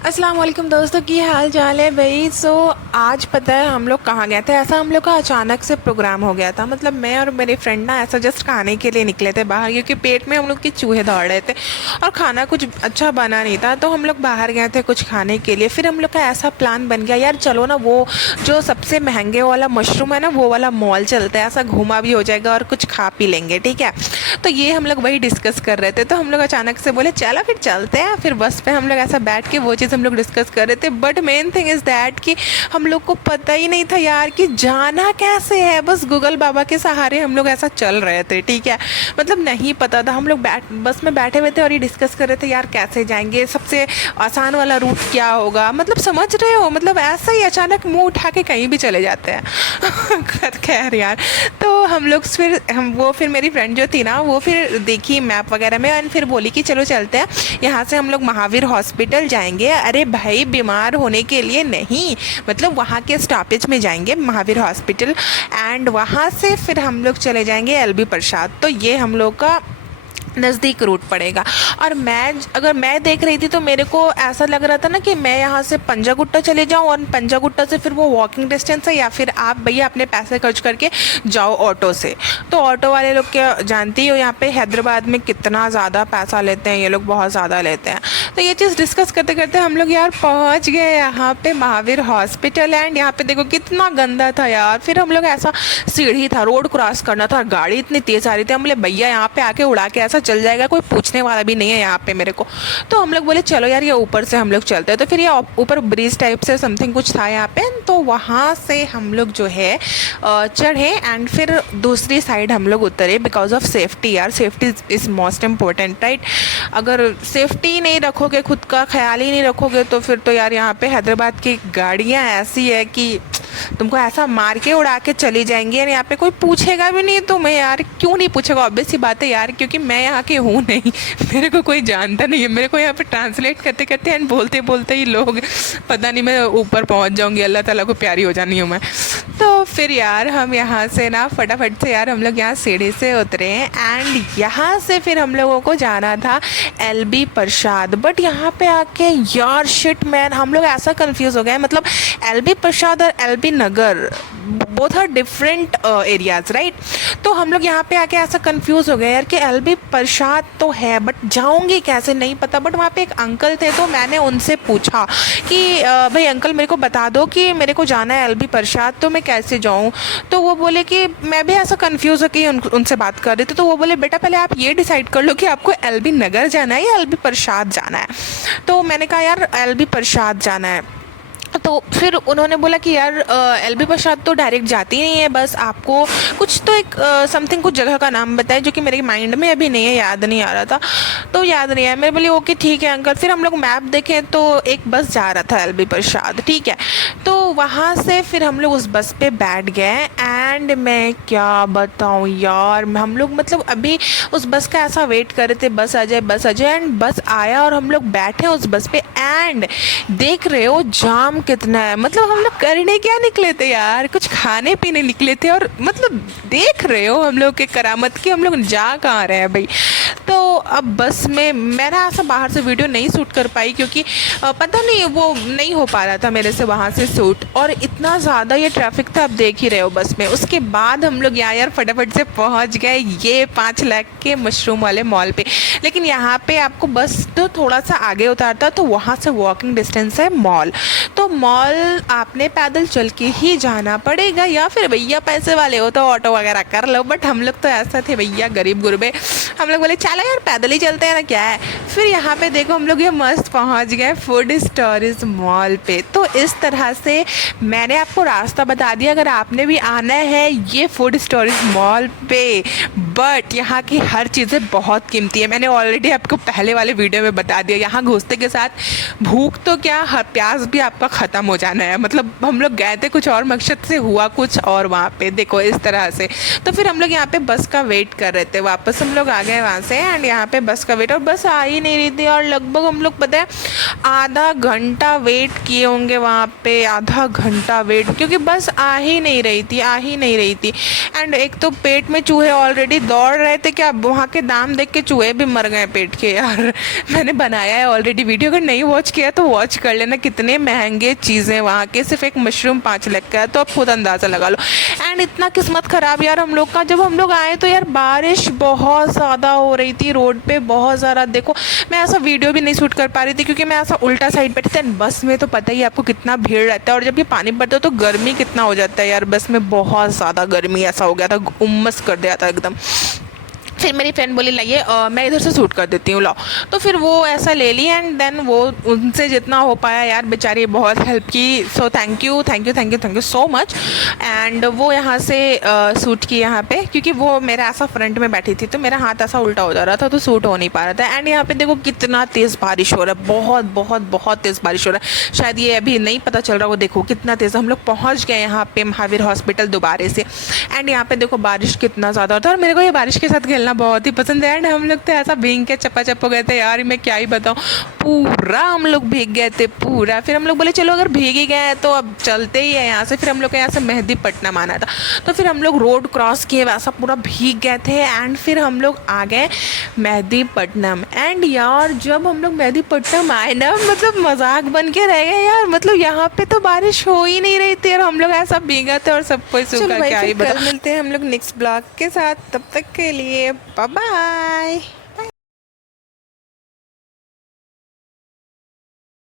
अस्सलाम वालेकुम दोस्तों, की हाल चाल है भाई। आज पता है हम लोग कहाँ गए थे। ऐसा हम लोग का अचानक से प्रोग्राम हो गया था। मतलब मैं और मेरे फ्रेंड ना ऐसा जस्ट खाने के लिए निकले थे बाहर, क्योंकि पेट में हम लोग के चूहे दौड़ रहे थे और खाना कुछ अच्छा बना नहीं था। तो हम लोग बाहर गए थे कुछ खाने के लिए। फिर हम लोग का ऐसा प्लान बन गया, यार चलो ना वो जो सबसे महंगे वाला मशरूम है ना, वो वाला मॉल चलते हैं। ऐसा घूमा भी हो जाएगा और कुछ खा पी लेंगे, ठीक है। तो ये हम लोग वही डिस्कस कर रहे थे। तो हम लोग अचानक से बोले चलो फिर चलते हैं। फिर बस पे हम लोग ऐसा बैठ के वो चीज़ हम लोग डिस्कस कर रहे थे। But main thing is that कि हम लोग को पता ही नहीं था यार कि जाना कैसे है। बस गूगल बाबा के सहारे हम लोग ऐसा चल रहे थे, ठीक है। मतलब नहीं पता था। हम लोग बस में बैठे हुए थे और ये डिस्कस कर रहे थे यार कैसे जाएंगे, सबसे आसान वाला रूट क्या होगा। मतलब समझ रहे हो, मतलब ऐसा ही अचानक मुंह उठा के कहीं भी चले जाते हैं। खैर यार, तो हम लोग फिर मेरी फ्रेंड जो थी ना, वो फिर देखी मैप वगैरह में एंड फिर बोली कि चलो चलते हैं यहाँ से हम लोग महावीर हॉस्पिटल जाएंगे। अरे भाई, बीमार होने के लिए नहीं, मतलब वहाँ के स्टॉपेज में जाएंगे महावीर हॉस्पिटल एंड वहाँ से फिर हम लोग चले जाएंगे एलबी प्रसाद। तो ये हम लोग का नज़दीक रूट पड़ेगा। और अगर मैं देख रही थी तो मेरे को ऐसा लग रहा था ना कि मैं यहाँ से पंजागुट्टा चले जाऊँ और पंजागुट्टा से फिर वो वॉकिंग डिस्टेंस है, या फिर आप भैया अपने पैसे खर्च करके जाओ ऑटो से। तो ऑटो वाले लोग क्या जानती हो, यहाँ पे हैदराबाद में कितना ज़्यादा पैसा लेते हैं ये लोग, बहुत ज़्यादा लेते हैं। तो ये चीज़ डिस्कस करते करते हम लोग यार पहुँच गए यहाँ पे महावीर हॉस्पिटल। एंड यहाँ पे देखो कितना गंदा था यार। फिर हम लोग ऐसा सीढ़ी था, रोड क्रॉस करना था, गाड़ी इतनी तेज़ आ रही थी। हम बोले भैया यहाँ पे आके उड़ा के ऐसा चल जाएगा, कोई पूछने वाला भी नहीं है यहाँ पे मेरे को। तो हम लोग बोले चलो यार ये ऊपर से हम लोग चलते हैं। तो फिर ये ऊपर ब्रिज टाइप से समथिंग कुछ था यहाँ पे। तो वहाँ से हम लोग जो है चढ़े एंड फिर दूसरी साइड हम लोग उतरे बिकॉज ऑफ सेफ्टी। यार safety is most important, right. अगर सेफ्टी नहीं रखोगे, खुद का ख्याल ही नहीं रखोगे, तो फिर तो यार यहाँ पे हैदराबाद की गाड़ियाँ ऐसी है कि तुमको ऐसा मार के उड़ा के चली जाएंगी। यार यहाँ पे कोई पूछेगा भी नहीं तुम्हें। यार क्यों नहीं पूछेगा, ऑब्वियस सी बात है यार, क्योंकि मैं यहाँ की हूँ नहीं। मेरे को कोई जानता नहीं है। मेरे को यहाँ पे ट्रांसलेट करते करते एंड बोलते बोलते ही लोग पता नहीं मैं ऊपर पहुँच जाऊँगी, अल्लाह ताला को प्यारी हो जानी हूँ मैं। तो फिर यार हम यहाँ से ना फटाफट से यार हम लोग यहाँ सीढ़ी से उतरे एंड यहाँ से फिर हम लोगों को जाना था एलबी प्रसाद। बट यहाँ पे आके यार शिट मैन, हम लोग ऐसा कंफ्यूज हो गए। मतलब एलबी प्रसाद और L B Nagar both are different areas, right. तो हम लोग यहाँ पे आके ऐसा कंफ्यूज हो गए यार कि एलबी प्रसाद तो है बट जाऊँगी कैसे नहीं पता। बट वहाँ पे एक अंकल थे, तो मैंने उनसे पूछा कि भाई अंकल मेरे को बता दो कि मेरे को जाना है एलबी प्रसाद, तो मैं कैसे जाऊँ। तो वो बोले कि मैं भी ऐसा कंफ्यूज होकर उनसे बात कर रही थी। तो वो बोले बेटा पहले आप ये डिसाइड कर लो कि आपको एलबी नगर जाना है या एलबी प्रसाद जाना है। तो मैंने कहा यार एलबी प्रसाद जाना है। तो फिर उन्होंने बोला कि यार एलबी प्रसाद तो डायरेक्ट जाती नहीं है, बस आपको कुछ तो एक समथिंग कुछ जगह का नाम बताए जो कि मेरे माइंड में अभी नहीं है, याद नहीं आ रहा था। तो याद नहीं है। मैं बोली ओके ठीक है अंकल। फिर हम लोग मैप देखें तो एक बस जा रहा था एलबी प्रसाद, ठीक है। तो वहाँ से फिर हम लोग उस बस पे बैठ गए एंड मैं क्या बताऊँ यार, हम लोग मतलब अभी उस बस का ऐसा वेट कर रहे थे बस आ जाए बस आ जाए। एंड बस आया और हम लोग बैठे उस बस पे एंड देख रहे हो जाम कितना है। मतलब हम लोग करने क्या निकले थे यार, कुछ खाने पीने निकले थे और मतलब देख रहे हो हम लोग के करामत की हम लोग जा कहाँ रहे हैं भाई। तो अब बस में मैं ना ऐसा बाहर से वीडियो नहीं शूट कर पाई, क्योंकि पता नहीं वो नहीं हो पा रहा था मेरे से वहाँ से शूट, और इतना ज़्यादा ये ट्रैफिक था, आप देख ही रहे हो बस में। उसके बाद हम लोग यहाँ यार फटाफट से पहुँच गए ये 5 लाख के मशरूम वाले मॉल पे। लेकिन यहाँ पे आपको बस तो थोड़ा सा आगे उतारता, तो वहाँ से वॉकिंग डिस्टेंस है मॉल। तो मॉल आपने पैदल चल के ही जाना पड़ेगा, या फिर भैया पैसे वाले हो तो ऑटो वगैरह कर लो। बट हम लोग तो ऐसा थे भैया गरीब गुरबे, हम लोग बोले चलो यार पैदल ही चलते हैं ना, क्या है। फिर यहाँ पे देखो हम लोग ये मस्त पहुँच गए फूड स्टोरीज मॉल पे। तो इस तरह से मैंने आपको रास्ता बता दिया अगर आपने भी आना है ये फूड स्टोरीज मॉल पे। बट यहाँ की हर चीज़ें बहुत कीमती है, मैंने ऑलरेडी आपको पहले वाले वीडियो में बता दिया। यहाँ घुसते के साथ भूख तो क्या प्यास भी आपका ख़त्म हो जाना है। मतलब हम लोग गए थे कुछ और मकसद से, हुआ कुछ और वहाँ पे देखो इस तरह से। तो फिर हम लोग यहाँ पे बस का वेट कर रहे थे, वापस हम लोग आ गए वहाँ से एंड यहाँ पे बस का वेट, और बस आ ही ही नहीं रही थी। और लगभग हम लोग पता है आधा घंटा वेट किए होंगे वहाँ पे, आधा घंटा वेट, क्योंकि बस आ ही नहीं रही थी, आ ही नहीं रही थी। एंड एक तो पेट में चूहे ऑलरेडी दौड़ रहे थे, क्या वहाँ के दाम देख के चूहे भी मर गए पेट के यार। मैंने बनाया है ऑलरेडी वीडियो, अगर नहीं वॉच किया तो वॉच कर लेना। कितने महंगे चीज़ें वहाँ के, सिर्फ एक मशरूम 5 लाख का है, तो आप खुद अंदाज़ा लगा लो। एंड इतना किस्मत ख़राब यार हम लोग का, जब हम लोग आए तो यार बारिश बहुत ज़्यादा हो रही थी रोड पे, बहुत ज़्यादा। देखो मैं ऐसा वीडियो भी नहीं शूट कर पा रही थी क्योंकि मैं ऐसा उल्टा साइड पे थी। बस में तो पता ही है आपको कितना भीड़ रहता है, और जब ये पानी पड़ता है तो गर्मी कितना हो जाता है यार, बस में बहुत ज़्यादा गर्मी, ऐसा हो गया था, उम्मस कर दिया था एकदम। फिर मेरी फ्रेंड बोली लाइए मैं इधर से शूट कर देती हूँ, लाओ। तो फिर वो ऐसा ले ली, एंड देन वो उनसे जितना हो पाया यार बेचारी बहुत हेल्प की। So thank you thank you thank you thank you so much. And वो यहाँ से शूट की यहाँ पे, क्योंकि वो मेरा ऐसा फ्रंट में बैठी थी तो मेरा हाथ ऐसा उल्टा हो जा रहा था, तो शूट हो नहीं पा रहा था। एंड यहाँ पे देखो कितना तेज़ बारिश हो रहा है, बहुत बहुत बहुत तेज़ बारिश हो रहा है। शायद ये अभी नहीं पता चल रहा, वो देखो कितना तेज़। हम लोग पहुँच गए यहाँ पे महावीर हॉस्पिटल दोबारे से। एंड यहाँ पे देखो बारिश कितना ज़्यादा होता है, और मेरे को ये बारिश के साथ खेलना बहुत ही पसंद है। एंड हम लोग तो ऐसा भीग के चप्पा हो गए थे यार, मैं क्या ही बताऊँ, पूरा हम लोग भीग गए थे पूरा। फिर हम लोग बोले चलो अगर भीग ही गए हैं तो अब चलते ही है यहाँ से। फिर हम लोग को यहाँ से मेहदीपट्टनम आना था, तो फिर हम लोग रोड क्रॉस किए, वैसा पूरा भीग गए थे। एंड फिर हम लोग आ गए मेहदीपट्टनम। एंड यार जब हम लोग मेहदीपट्टनम आए ना, मतलब मजाक बन के रह गए यार, मतलब यहाँ पे तो बारिश हो ही नहीं रही थी और हम लोग ऐसा भीगा थे और सब कोई सूखा, क्या ही बता। मिलते हैं हम लोग नेक्स्ट ब्लॉग के साथ, तब तक के लिए बाय बाय।